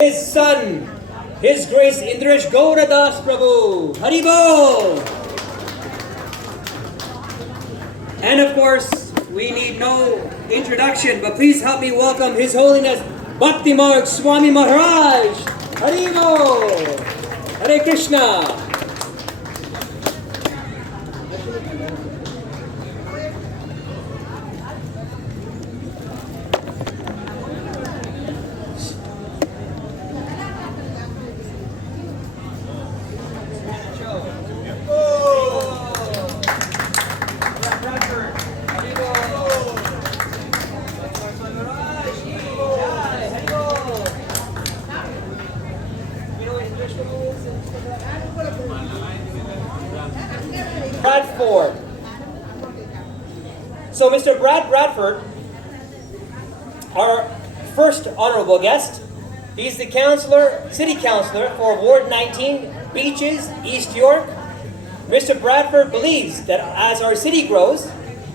his son, His Grace Indresh Gauradas Prabhu. Haribol! And of course, we need no introduction, but please help me welcome His Holiness Bhakti Marg Swami Maharaj. Haribol! Hare Krishna! Bradford. So Mr. Brad Bradford, our first honorable guest, he's the city councillor for Ward 19, Beaches, East York. Mr. Bradford believes that as our city grows,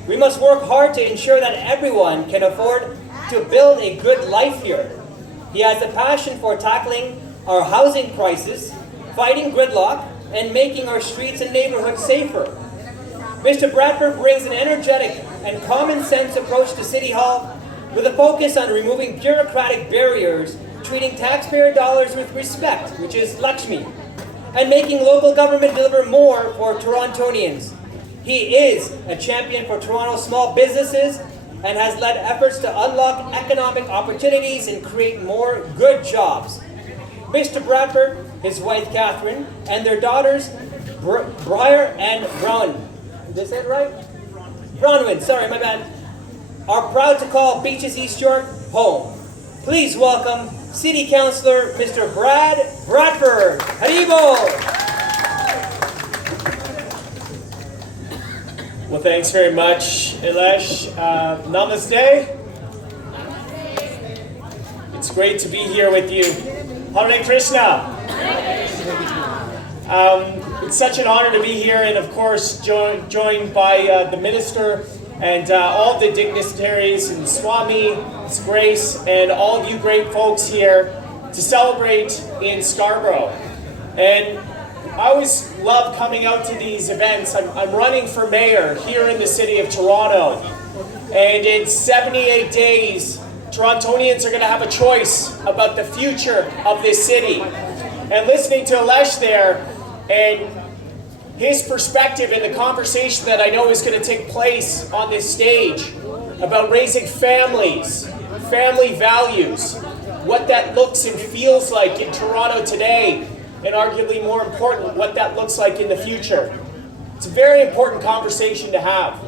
we must work hard to ensure that everyone can afford to build a good life here. He has a passion for tackling our housing crisis, fighting gridlock, and making our streets and neighborhoods safer. Mr. Bradford brings an energetic and common sense approach to City Hall with a focus on removing bureaucratic barriers, treating taxpayer dollars with respect, which is Lakshmi, and making local government deliver more for Torontonians. He is a champion for Toronto small businesses and has led efforts to unlock economic opportunities and create more good jobs. Mr. Bradford, his wife Catherine, and their daughters Briar and Brown. Did I say it right? Bronwyn, sorry, my bad. Are proud to call Beaches East York home. Please welcome City Councillor Mr. Brad Bradford. Haribol! Well, thanks very much, Ilesh. Namaste. It's great to be here with you. Hare Krishna. It's such an honor to be here, and of course joined by the minister and all the dignitaries and Swami, His Grace, and all of you great folks here to celebrate in Scarborough. And I always love coming out to these events. I'm running for mayor here in the city of Toronto, and in 78 days, Torontonians are going to have a choice about the future of this city. And listening to Ilesh there, and his perspective and the conversation that I know is going to take place on this stage about raising families, family values, what that looks and feels like in Toronto today, and arguably more important, what that looks like in the future. It's a very important conversation to have.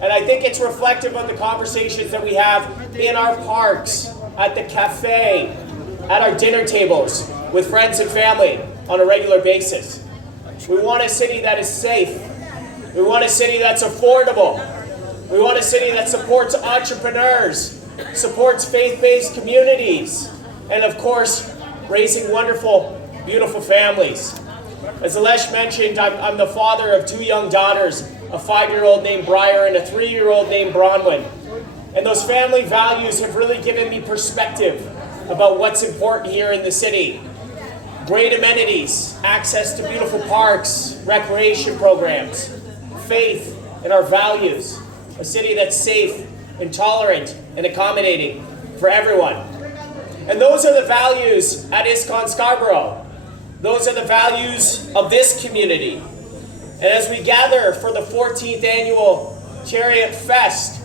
And I think it's reflective of the conversations that we have in our parks, at the cafe, at our dinner tables, with friends and family on a regular basis. We want a city that is safe. We want a city that's affordable. We want a city that supports entrepreneurs, supports faith-based communities, and of course, raising wonderful, beautiful families. As Ilesh mentioned, I'm the father of two young daughters, a 5-year-old named Briar and a 3-year-old named Bronwyn. And those family values have really given me perspective about what's important here in the city. Great amenities, access to beautiful parks, recreation programs, faith in our values, a city that's safe and tolerant and accommodating for everyone. And those are the values at Iskcon Scarborough. Those are the values of this community. And as we gather for the 14th annual Chariot Fest,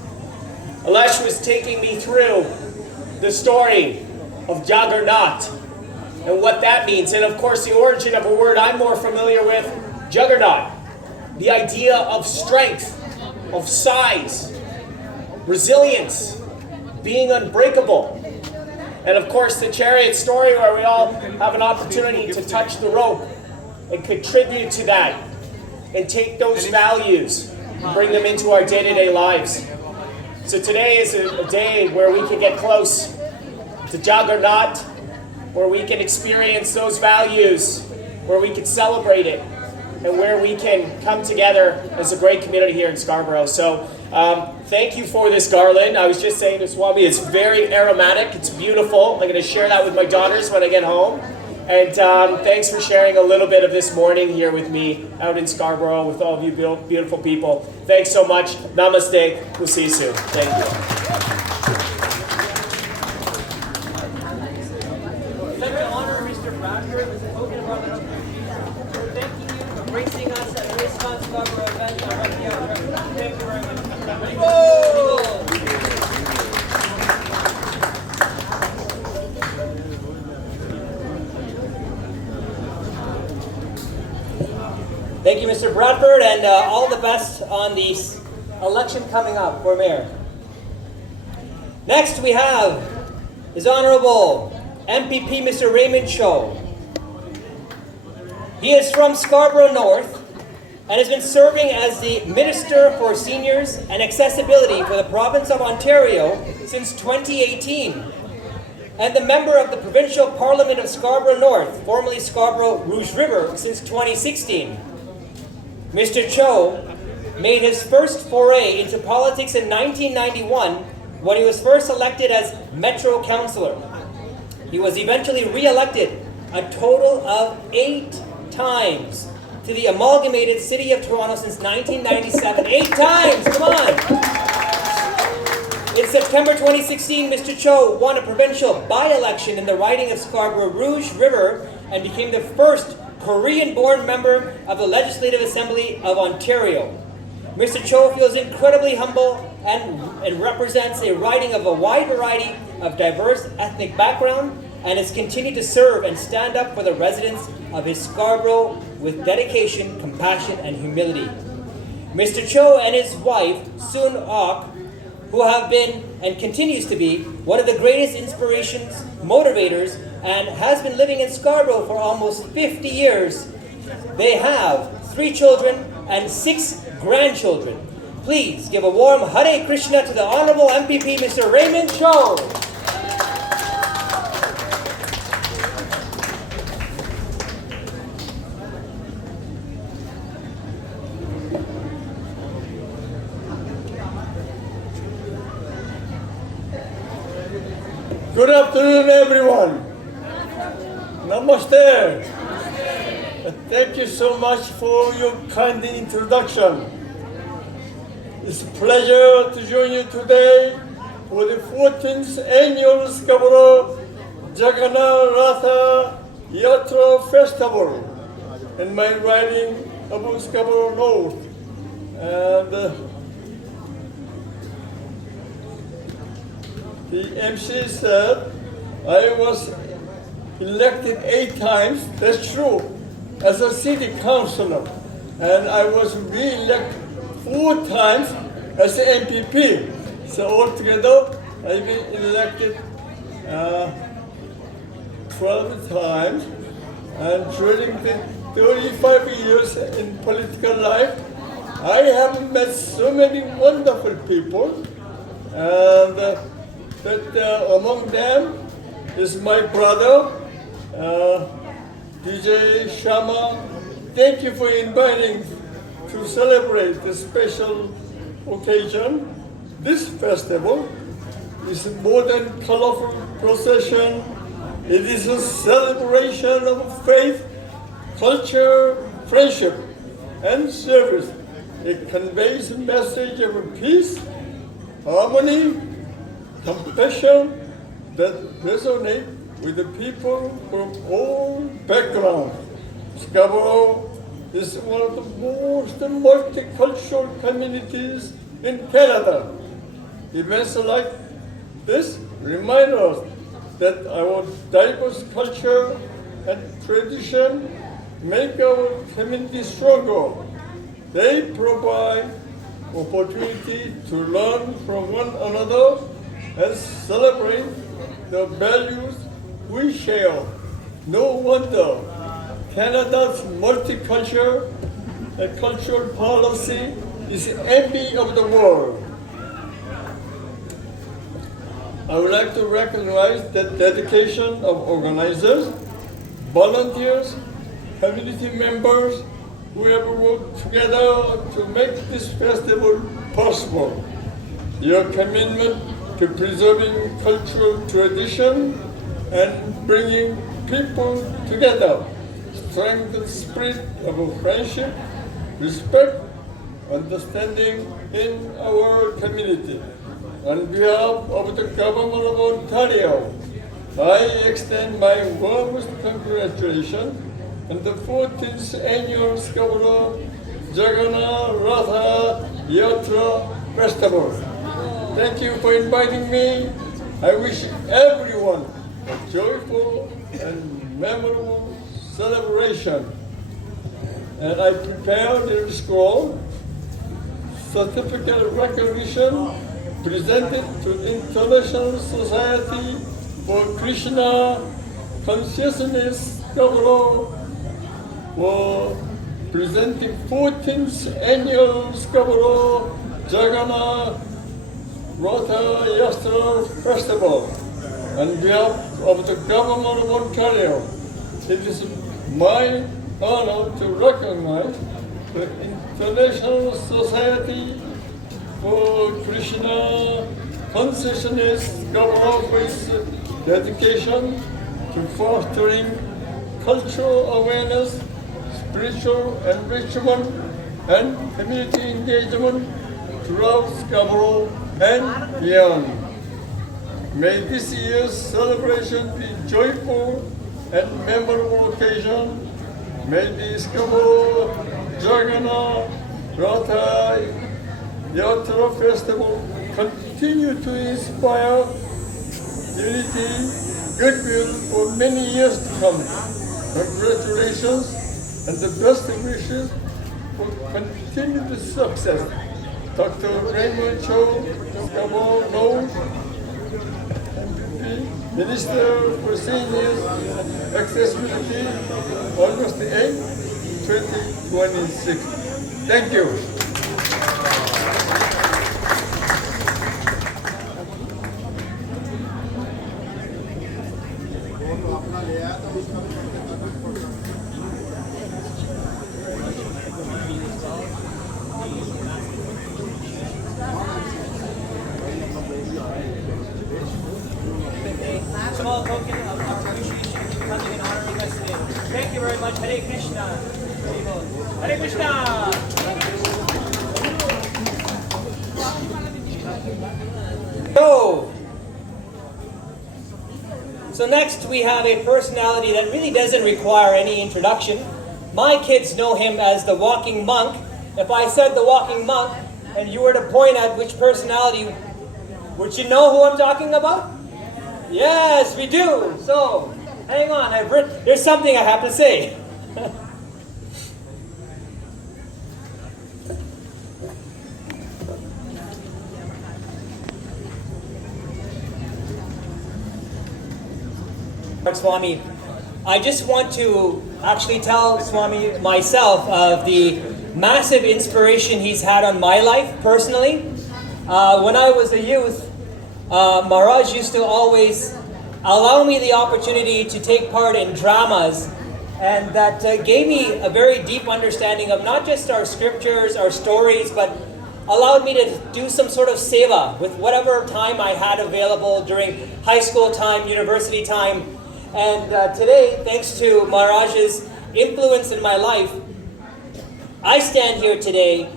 Ilesh was taking me through the story of Juggernaut and what that means. And of course, the origin of a word I'm more familiar with, juggernaut. The idea of strength, of size, resilience, being unbreakable. And of course, the Chariot story where we all have an opportunity to touch the rope and contribute to that and take those values and bring them into our day-to-day lives. So today is a day where we can get close to Juggernaut, where we can experience those values, where we can celebrate it, and where we can come together as a great community here in Scarborough. So thank you for this garland. I was just saying to Swami, it's very aromatic, it's beautiful. I'm going to share that with my daughters when I get home. And thanks for sharing a little bit of this morning here with me out in Scarborough with all of you beautiful people. Thanks so much. Namaste. We'll see you soon. Thank you. Racing us at the Iskcon Scarborough event on Thank you very much. Whoa! Thank you, Mr. Bradford, and all the best on the election coming up for mayor. Next we have His Honorable MPP Mr. Raymond Cho. He is from Scarborough North and has been serving as the Minister for Seniors and Accessibility for the province of Ontario since 2018, and the member of the Provincial Parliament of Scarborough North, formerly Scarborough Rouge River, since 2016. Mr. Cho made his first foray into politics in 1991 when he was first elected as Metro Councillor. He was eventually re-elected a total of 8 times to the amalgamated City of Toronto since 1997. 8 times! Come on! In September 2016, Mr. Cho won a provincial by-election in the riding of Scarborough Rouge River and became the first Korean-born member of the Legislative Assembly of Ontario. Mr. Cho feels incredibly humble and represents a riding of a wide variety of diverse ethnic background, and has continued to serve and stand up for the residents of his Scarborough with dedication, compassion, and humility. Mr. Cho and his wife, Soon Ok, who have been and continues to be one of the greatest inspirations, motivators, and has been living in Scarborough for almost 50 years. They have 3 children and 6 grandchildren. Please give a warm Hare Krishna to the Honorable MPP, Mr. Raymond Cho. Good afternoon, everyone. Namaste. Thank you so much for your kind introduction. It's a pleasure to join you today for the 14th annual Scarborough Jagannath Ratha Yatra Festival in my riding of Scarborough North. And the MC said I was elected 8 times. That's true, as a city councillor, and I was re-elected 4 times as an MPP. So altogether, I've been elected 12 times. And during the 35 years in political life, I have met so many wonderful people, and among them is my brother, DJ Shama. Thank you for inviting to celebrate this special occasion. This festival is more than colorful procession. It is a celebration of faith, culture, friendship, and service. It conveys a message of peace, harmony, compassion that resonate with the people from all backgrounds. Scarborough is one of the most multicultural communities in Canada. Events like this remind us that our diverse culture and tradition make our community stronger. They provide opportunity to learn from one another and celebrate the values we share. No wonder Canada's multicultural and cultural policy is envy of the world. I would like to recognize the dedication of organizers, volunteers, community members who have worked together to make this festival possible. Your commitment to preserving cultural tradition and bringing people together strengthens the spirit of friendship, respect, understanding in our community. On behalf of the Government of Ontario, I extend my warmest congratulations on the 14th Annual Scarborough Jagannath Ratha Yatra Festival. Thank you for inviting me. I wish everyone a joyful and memorable celebration. And I prepared a scroll, certificate of recognition presented to the International Society for Krishna Consciousness Scarborough for presenting 14th Annual Scarborough Jagannath Ratha Yatra Festival. On behalf of the Government of Ontario, it is my honor to recognize the International Society for Krishna Consciousness Scarborough for its dedication to fostering cultural awareness, spiritual enrichment, and community engagement throughout Scarborough and beyond. May this year's celebration be joyful and memorable occasion. May the Scarborough Jagannath Ratha Yatra Festival continue to inspire unity, goodwill for many years to come. Congratulations and the best wishes for continued success. Dr. Raymond Cho, Scarborough North, MVP, Minister for Seniors and Accessibility, August 8, 2026. Thank you. Small token of our appreciation for coming and honoring us today. Thank you very much. Hare Krishna. Hare Krishna. So next we have a personality that really doesn't require any introduction. My kids know him as the walking monk. If I said the walking monk and you were to point at which personality, would you know who I'm talking about? Yes, we do. So, hang on. There's something I have to say. Swami, I just want to actually tell Swami myself of the massive inspiration he's had on my life personally. When I was a youth, Maharaj used to always allow me the opportunity to take part in dramas, and that gave me a very deep understanding of not just our scriptures, our stories, but allowed me to do some sort of seva with whatever time I had available during high school time, university time. And today, thanks to Maharaj's influence in my life, I stand here today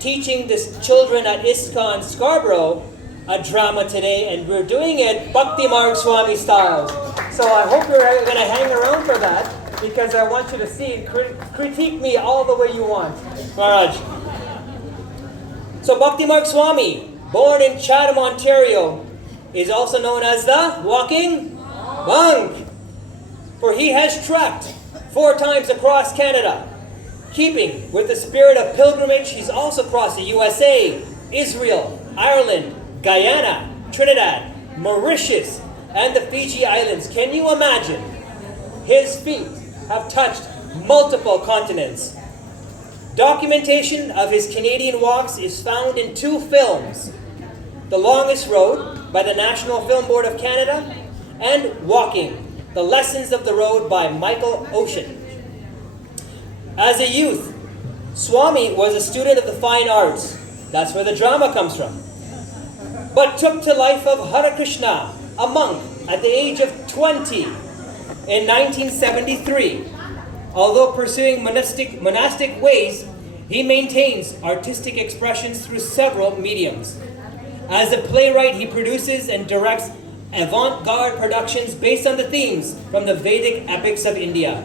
teaching the children at Iskcon Scarborough a drama today, and we're doing it Bhakti Marg Swami style. So I hope you're going to hang around for that, because I want you to see and critique me all the way you want. Maharaj. So Bhakti Marg Swami, born in Chatham, Ontario, is also known as the Walking Monk. For he has trekked 4 times across Canada. Keeping with the spirit of pilgrimage, he's also crossed the USA, Israel, Ireland, Guyana, Trinidad, Mauritius, and the Fiji Islands. Can you imagine? His feet have touched multiple continents. Documentation of his Canadian walks is found in 2 films: The Longest Road by the National Film Board of Canada, and Walking, The Lessons of the Road by Michael Ocean. As a youth, Swami was a student of the fine arts. That's where the drama comes from. But took to life of Hare Krishna, a monk, at the age of 20 in 1973. Although pursuing monastic ways, he maintains artistic expressions through several mediums. As a playwright, he produces and directs avant-garde productions based on the themes from the Vedic epics of India.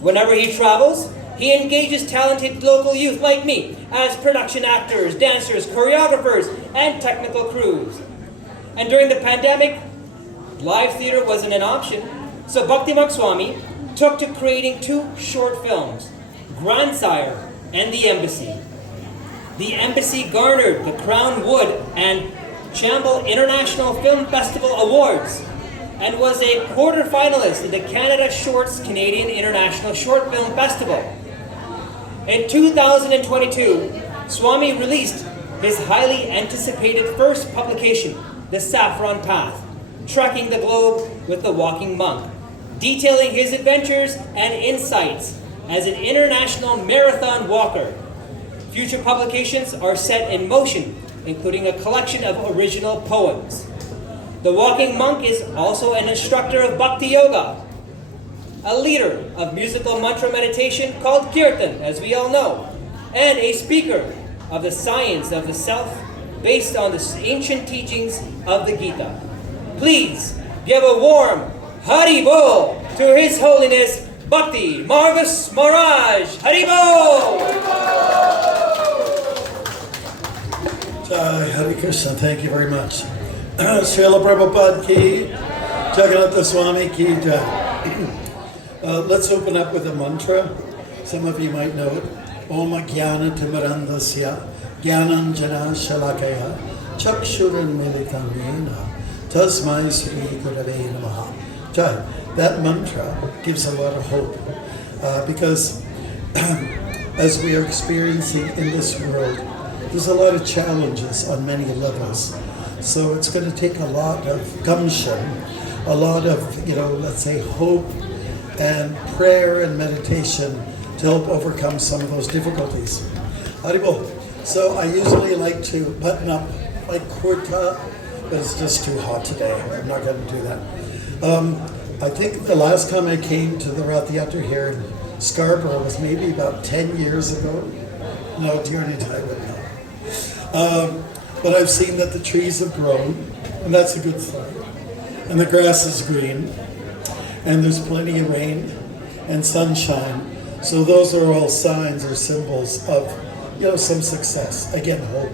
Whenever he travels, he engages talented local youth like me as production actors, dancers, choreographers, and technical crews. And during the pandemic, live theater wasn't an option, so Bhakti Swami took to creating 2 short films, Grandsire and The Embassy. The Embassy garnered the Crown Wood and Chambal International Film Festival Awards and was a quarter finalist in the Canada Shorts Canadian International Short Film Festival. In 2022, Swami released his highly anticipated first publication, The Saffron Path, Trekking the Globe with the Walking Monk, detailing his adventures and insights as an international marathon walker. Future publications are set in motion, including a collection of original poems. The Walking Monk is also an instructor of Bhakti Yoga, a leader of musical mantra meditation called Kirtan, as we all know, and a speaker of the science of the self based on the ancient teachings of the Gita. Please give a warm Hari Bol to His Holiness Bhakti Marvis Maharaj. Hari Bol! Jai Hare Krishna, thank you very much. Srila Prabhupada ki, Jagannath Swami ki jai. Let's open up with a mantra. Some of you might know it. Om Jnana Timarandasya Jnananjana Shalakaya Chakshuran Militam Yena Tasmai Sri Gurave Namaha. Jai. That mantra gives a lot of hope because as we are experiencing in this world, there's a lot of challenges on many levels. So it's going to take a lot of gumption, a lot of, let's say hope and prayer and meditation to help overcome some of those difficulties. Haribol. So I usually like to button up my kurta, but it's just too hot today. I'm not going to do that. I think the last time I came to the Rath Yatra here in Scarborough was maybe about 10 years ago. No, Tierney, I would know. But I've seen that the trees have grown, and that's a good sign. And the grass is green, and there's plenty of rain and sunshine. So those are all signs or symbols of, some success. Again, hope.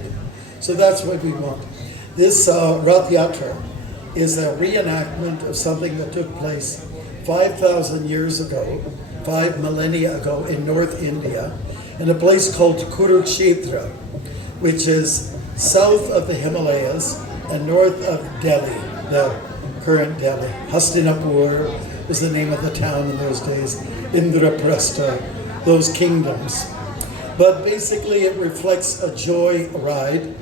So that's what we want. This Rath Yatra is a reenactment of something that took place 5,000 years ago, 5 millennia ago in North India, in a place called Kurukshetra, which is south of the Himalayas and north of Delhi, the current Delhi. Hastinapur was the name of the town in those days, Indraprastha, those kingdoms. But basically it reflects a joy ride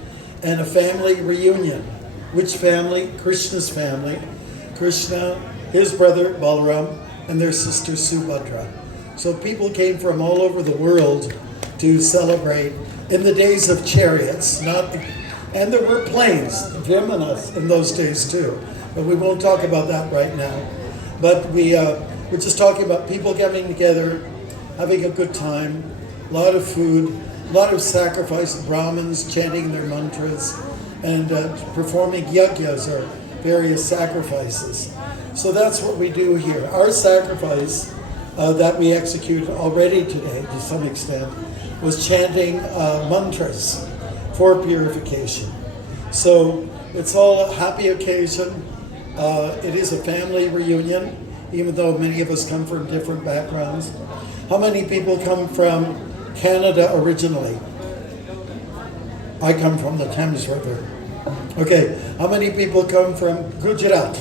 and a family reunion. Which family? Krishna's family. Krishna, his brother Balaram, and their sister Subhadra. So people came from all over the world to celebrate in the days of chariots, and there were planes, Vimanas in those days too. But we won't talk about that right now. But we're just talking about people coming together, having a good time, a lot of food, a lot of sacrifice, Brahmins chanting their mantras, and performing yajnas or various sacrifices. So that's what we do here. Our sacrifice that we executed already today, to some extent, was chanting mantras for purification. So it's all a happy occasion. It is a family reunion, even though many of us come from different backgrounds. How many people come from Canada originally? I come from the Thames River. Okay, how many people come from Gujarat?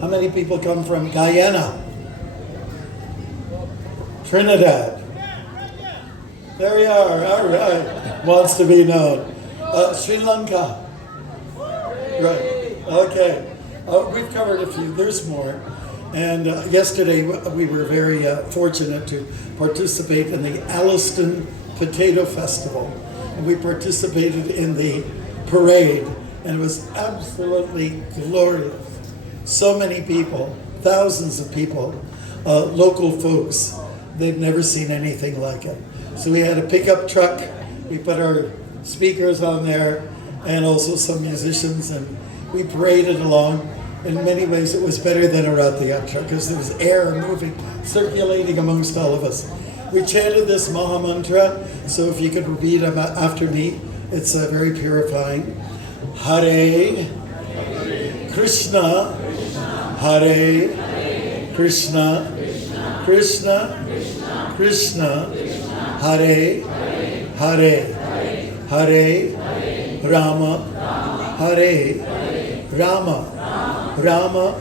How many people come from Guyana? Trinidad? There we are, all right. Wants to be known. Sri Lanka? Right, okay. We've covered a few, there's more. And yesterday we were very fortunate to participate in the Alliston Potato Festival. And we participated in the parade, and it was absolutely glorious. So many people, thousands of people, local folks, they've never seen anything like it. So we had a pickup truck, we put our speakers on there, and also some musicians, and we paraded along. In many ways it was better than a Rathayatra truck because there was air moving, circulating amongst all of us. We chanted this Maha Mantra, so if you could repeat it after me, it's very purifying. Hare Krishna, Hare Krishna, Krishna Krishna, Hare Hare, Hare Rama, Hare Rama, Rama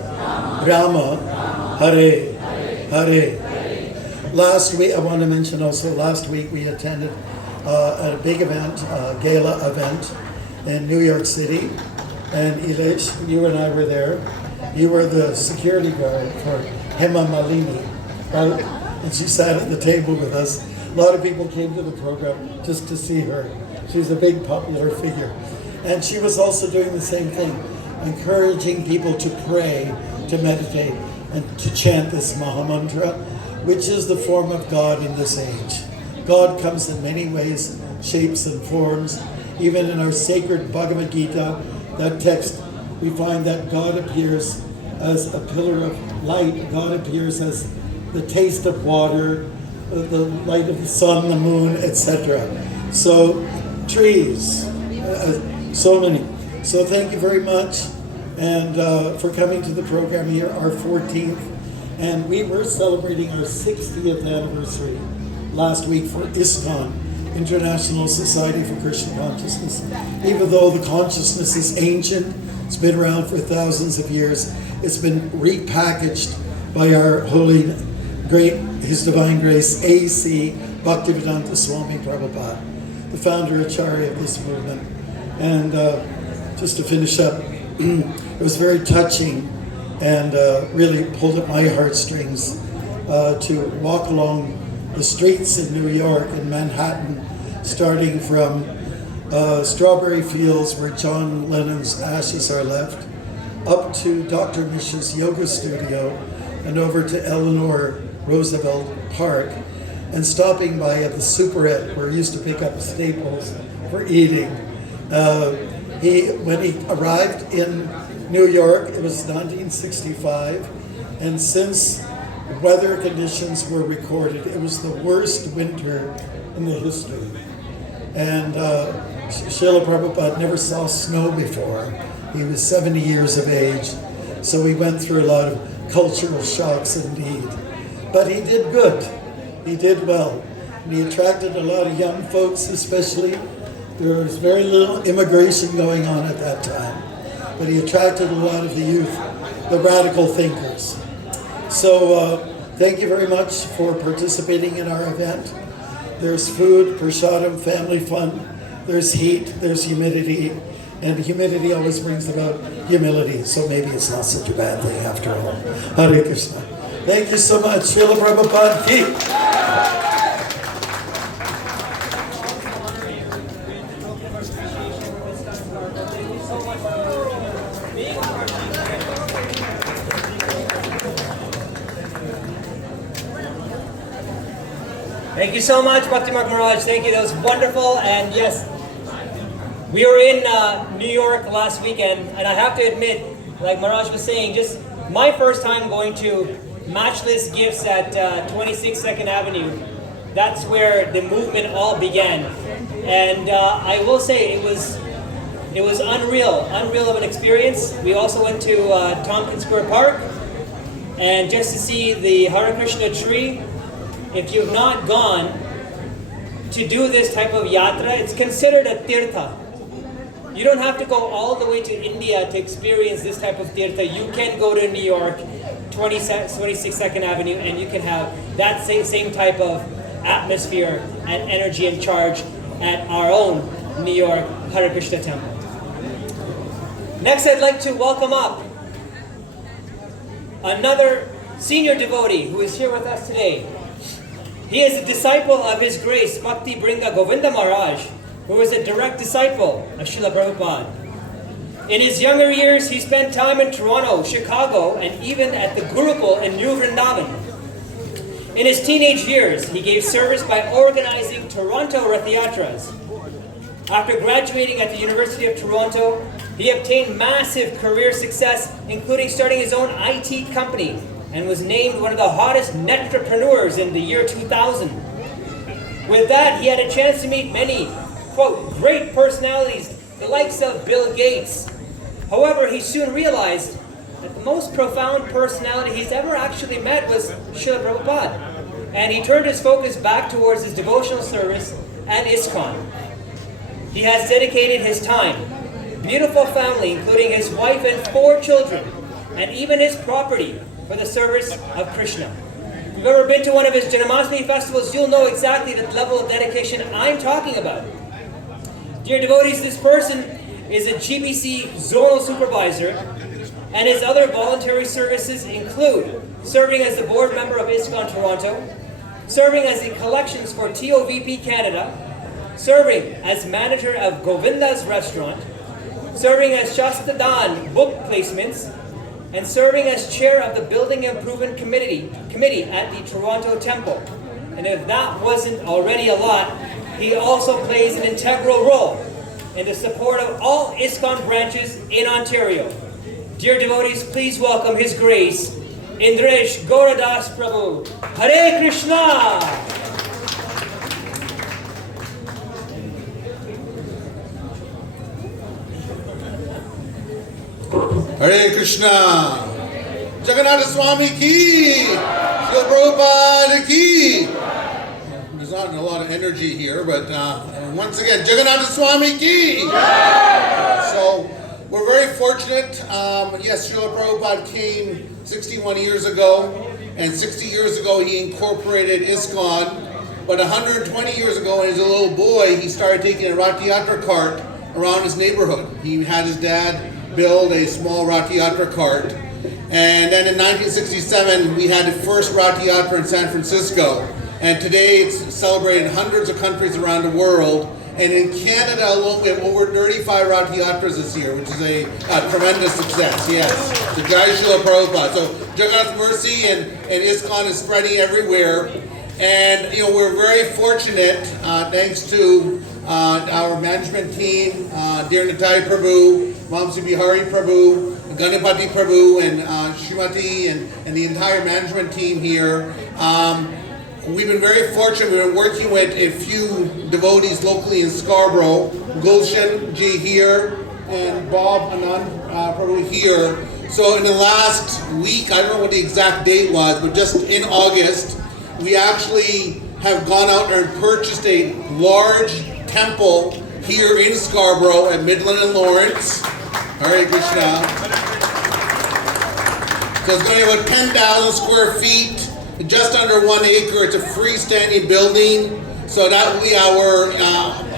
Rama, Hare Hare. Last week, I want to mention also, last week we attended a big event, a gala event in New York City. And Elish, you and I were there. You were the security guard for Hema Malini. And she sat at the table with us. A lot of people came to the program just to see her. She's a big popular figure. And she was also doing the same thing, encouraging people to pray, to meditate, and to chant this Maha Mantra, which is the form of God in this age. God comes in many ways, shapes and forms. Even in our sacred Bhagavad Gita, that text, we find that God appears as a pillar of light. God appears as the taste of water, the light of the sun, the moon, etc. So, trees, so many. So thank you very much, and for coming to the program here, our 14th. And we were celebrating our 60th anniversary last week for Iskcon, International Society for Krishna Consciousness. Even though the consciousness is ancient, it's been around for thousands of years, it's been repackaged by our holy, great, His Divine Grace, A.C. Bhaktivedanta Swami Prabhupada, the founder of Chariot of this movement. And just to finish up, it was very touching and really pulled at my heartstrings to walk along the streets in New York and Manhattan, starting from Strawberry Fields, where John Lennon's ashes are left, up to Dr. Mishra's yoga studio, and over to Eleanor Roosevelt Park, and stopping by at the Superette, where he used to pick up staples for eating. When he arrived in New York, it was 1965, and since weather conditions were recorded, it was the worst winter in the history. And Srila Prabhupada never saw snow before. He was 70 years of age, so he went through a lot of cultural shocks indeed. But he did good. He did well. And he attracted a lot of young folks especially. There was very little immigration going on at that time, but he attracted a lot of the youth, the radical thinkers. So thank you very much for participating in our event. There's food, prasadam, family fun. There's heat, there's humidity, and humidity always brings about humility, so maybe it's not such a bad thing after all. Hare Krishna. Thank you so much. Srila Prabhupada ki. Thank you so much, Bhakti Mark Maharaj. Thank you. That was wonderful. And yes, we were in New York last weekend, and I have to admit, like Maharaj was saying, just my first time going to Matchless Gifts at 26 2nd Avenue. That's where the movement all began. And I will say it was unreal of an experience. We also went to Tompkins Square Park, and just to see the Hare Krishna tree. If you've not gone to do this type of yatra, it's considered a tirtha. You don't have to go all the way to India to experience this type of tirtha. You can go to New York, 26 2nd Avenue, and you can have that same type of atmosphere and energy and charge at our own New York Hare Krishna temple. Next, I'd like to welcome up another senior devotee who is here with us today. He is a disciple of His Grace Bhakti Bringa Govinda Maharaj, who is a direct disciple of Srila Prabhupada. In his younger years, he spent time in Toronto, Chicago, and even at the Gurukul in New Vrindavan. In his teenage years, he gave service by organizing Toronto Rath Yatras. After graduating at the University of Toronto, he obtained massive career success, including starting his own IT company, and was named one of the hottest netrepreneurs in the year 2000. With that, he had a chance to meet many, quote, great personalities, the likes of Bill Gates. However, he soon realized that the most profound personality he's ever actually met was Srila Prabhupada, and he turned his focus back towards his devotional service and Iskcon. He has dedicated his time, beautiful family, including his wife and 4 children, and even his property for the service of Krishna. If you've ever been to one of his Janmashtami festivals, you'll know exactly the level of dedication I'm talking about. Dear devotees, this person is a GBC zonal supervisor, and his other voluntary services include serving as the board member of Iskcon Toronto, serving as the collections for TOVP Canada, serving as manager of Govinda's Restaurant, serving as Shastadan book placements, and serving as chair of the Building Improvement Committee at the Toronto Temple. And if that wasn't already a lot, he also plays an integral role in the support of all Iskcon branches in Ontario. Dear devotees, please welcome His Grace, Indresh Gauradas Prabhu. Hare Krishna! Hare Krishna! Jagannath Swami ki! Srila Prabhupada ki! There's not a lot of energy here, but once again, Jagannath Swami ki! So, we're very fortunate. Yes, Srila Prabhupada came 61 years ago, and 60 years ago he incorporated Iskcon. But 120 years ago, when he was a little boy, he started taking a Rath Yatra cart around his neighborhood. He had his dad build a small Rath Yatra cart. And then in 1967, we had the first Rath Yatra in San Francisco. And today it's celebrated in hundreds of countries around the world. And in Canada alone, we have over 35 Rath Yatras this year, which is a tremendous success, yes. So Jai Srila Prabhupada. So Jagannath Mercy and Iskcon is spreading everywhere. And we're very fortunate, thanks to our management team, Dear Nitai Prabhu, Mamsi Bihari Prabhu, Ganapati Prabhu, and Srimati, and the entire management team here. We've been very fortunate. We've been working with a few devotees locally in Scarborough, Gulshan Ji here, and Bob Anand Prabhu here. So in the last week, I don't know what the exact date was, but just in August, we actually have gone out and purchased a large temple here in Scarborough at Midland and Lawrence. Hare Krishna. So it's going to be about 10,000 square feet, just under 1 acre. It's a freestanding building. So that will be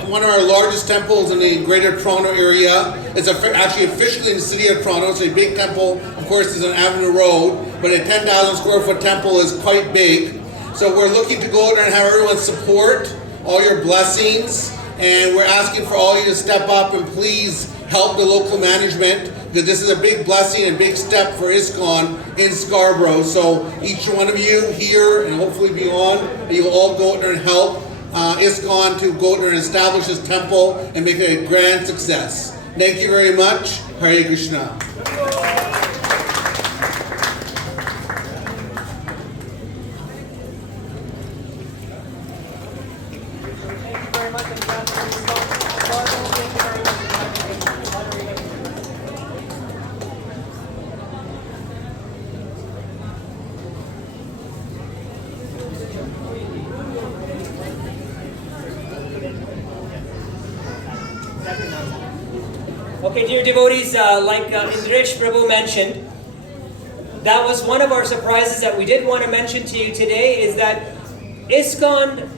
one of our largest temples in the Greater Toronto area. It's actually officially in the city of Toronto. It's a big temple. Of course, it's on Avenue Road, but a 10,000 square foot temple is quite big. So we're looking to go out there and have everyone's support, all your blessings, and we're asking for all you to step up and please help the local management, because this is a big blessing and big step for Iskcon in Scarborough. So each one of you here and hopefully beyond, you will all go out there and help Iskcon to go out there and establish this temple and make it a grand success. Thank you very much. Hare Krishna. Okay, dear devotees, like Indresh Prabhu mentioned, that was one of our surprises that we did want to mention to you today, is that Iskcon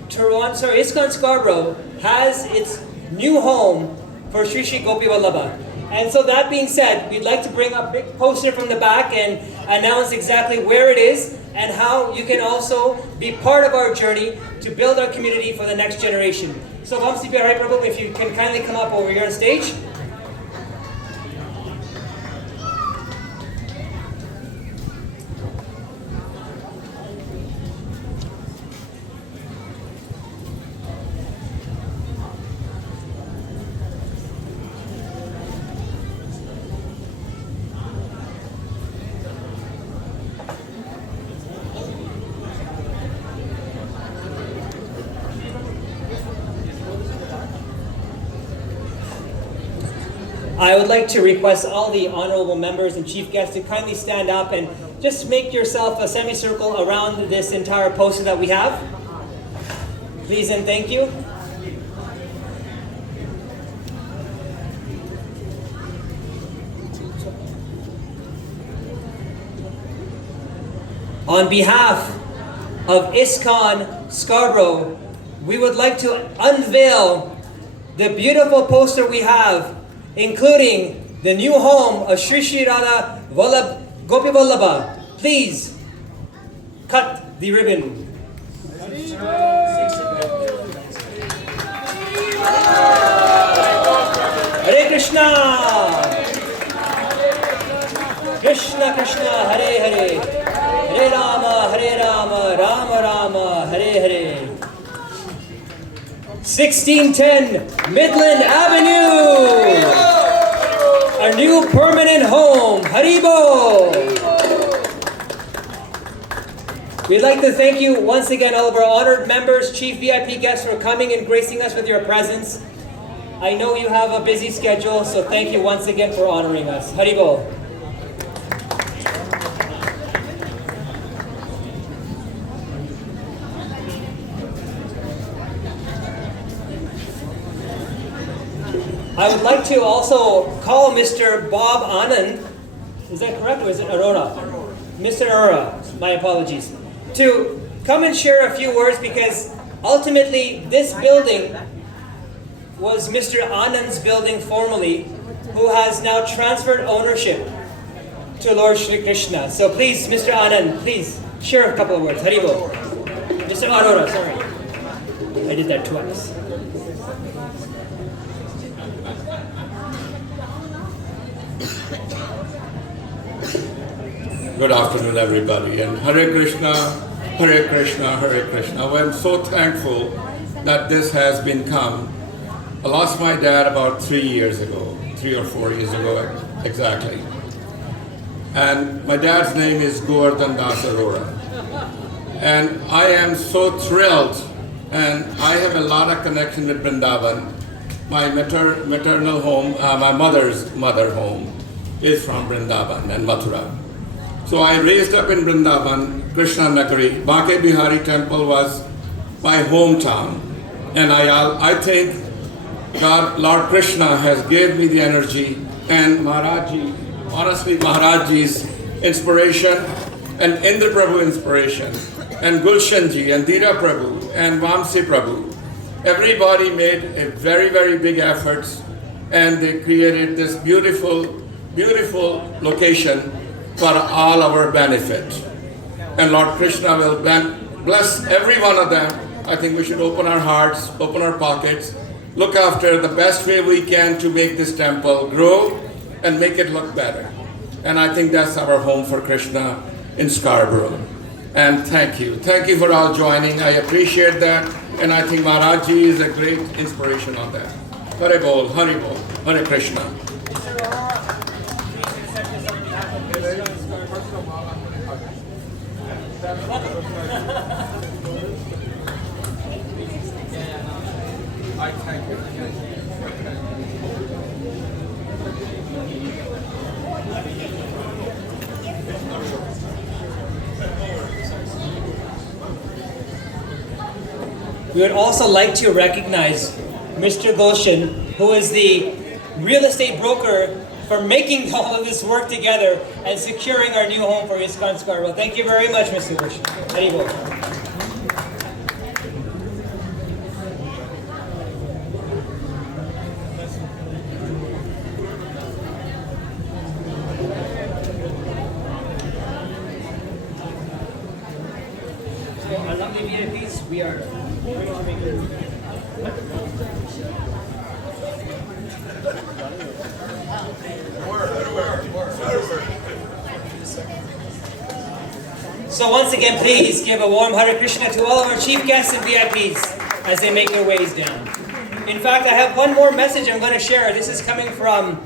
Scarborough has its new home for Shri Shri Gopi Vallabha. And so that being said, we'd like to bring a big poster from the back and announce exactly where it is and how you can also be part of our journey to build our community for the next generation. So Vamsi Bihari Prabhu, if you can kindly come up over here on stage. I would like to request all the honorable members and chief guests to kindly stand up and just make yourself a semicircle around this entire poster that we have. Please and thank you. On behalf of Iskcon Scarborough, we would like to unveil the beautiful poster we have, including the new home of Sri Sri Radha Gopi Vallabha. Please cut the ribbon. Hare Krishna! Krishna Krishna Hare Hare Hare Rama Rama Rama Hare Hare. 1610 Midland Avenue, our new permanent home. Haribo. We'd like to thank you once again, all of our honored members, chief VIP guests, for coming and gracing us with your presence. I know you have a busy schedule, so thank you once again for honoring us. Haribo. I would like to also call Mr. Bob Anand, is that correct, or is it Arora? Mr. Arora, my apologies, to come and share a few words, because ultimately this building was Mr. Anand's building formerly, who has now transferred ownership to Lord Shri Krishna. So please, Mr. Anand, please share a couple of words. Haribo. Mr. Arora, sorry. I did that twice. Good afternoon, everybody, and Hare Krishna, Hare Krishna, Hare Krishna. Well, I'm so thankful that this has been come. I lost my dad about 3 years ago, 3 or 4 years ago exactly. And my dad's name is Govardhan Das Arora. And I am so thrilled, and I have a lot of connection with Vrindavan. My maternal home, my mother's mother home is from Vrindavan and Mathura. So I raised up in Vrindavan, Krishna Nagari. Banke Bihari temple was my hometown. And I think God, Lord Krishna has gave me the energy, and Maharajji, honestly Maharajji's inspiration, and Indra Prabhu inspiration, and Gulshanji, and Dira Prabhu, and Vamsi Prabhu. Everybody made a very, very big efforts, and they created this beautiful, beautiful location for all our benefit. And Lord Krishna will bless every one of them. I think we should open our hearts, open our pockets, look after the best way we can to make this temple grow and make it look better. And I think that's our home for Krishna in Scarborough. And thank you. Thank you for all joining. I appreciate that. And I think Maharajji is a great inspiration on that. Hare Bol, Hare Bol, Hare Krishna. We would also like to recognize Mr. Gulshan, who is the real estate broker for making all of this work together and securing our new home for Iskcon Scarborough. Thank you very much, Mr. Gulshan. Haribo. for our lovely VIPs, we are going to make it. So once again, please give a warm Hare Krishna to all of our chief guests and VIPs as they make their ways down. In fact, I have one more message I'm going to share. This is coming from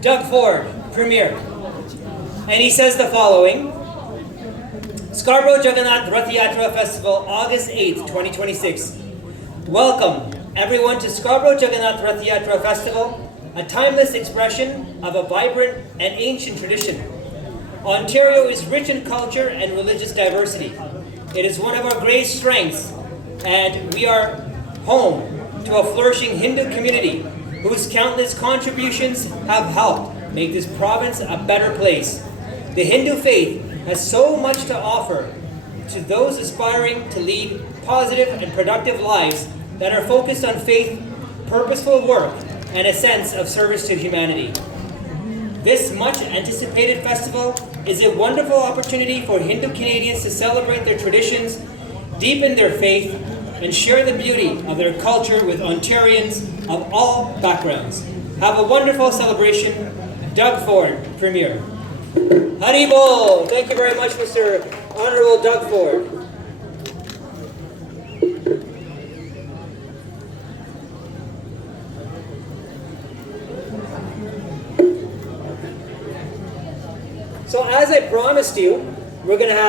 Doug Ford, Premier. And he says the following: Scarborough Jagannath Rath Yatra Festival, August 8th, 2026. Welcome everyone to Scarborough Jagannath Rath Yatra Festival, a timeless expression of a vibrant and ancient tradition. Ontario is rich in culture and religious diversity. It is one of our great strengths, and we are home to a flourishing Hindu community whose countless contributions have helped make this province a better place. The Hindu faith has so much to offer to those aspiring to lead positive and productive lives that are focused on faith, purposeful work, and a sense of service to humanity. This much anticipated festival is a wonderful opportunity for Hindu Canadians to celebrate their traditions, deepen their faith, and share the beauty of their culture with Ontarians of all backgrounds. Have a wonderful celebration. Doug Ford, Premier. Hari Bol! Thank you very much, Mr. Honorable Doug Ford. So as I promised you, we're going to have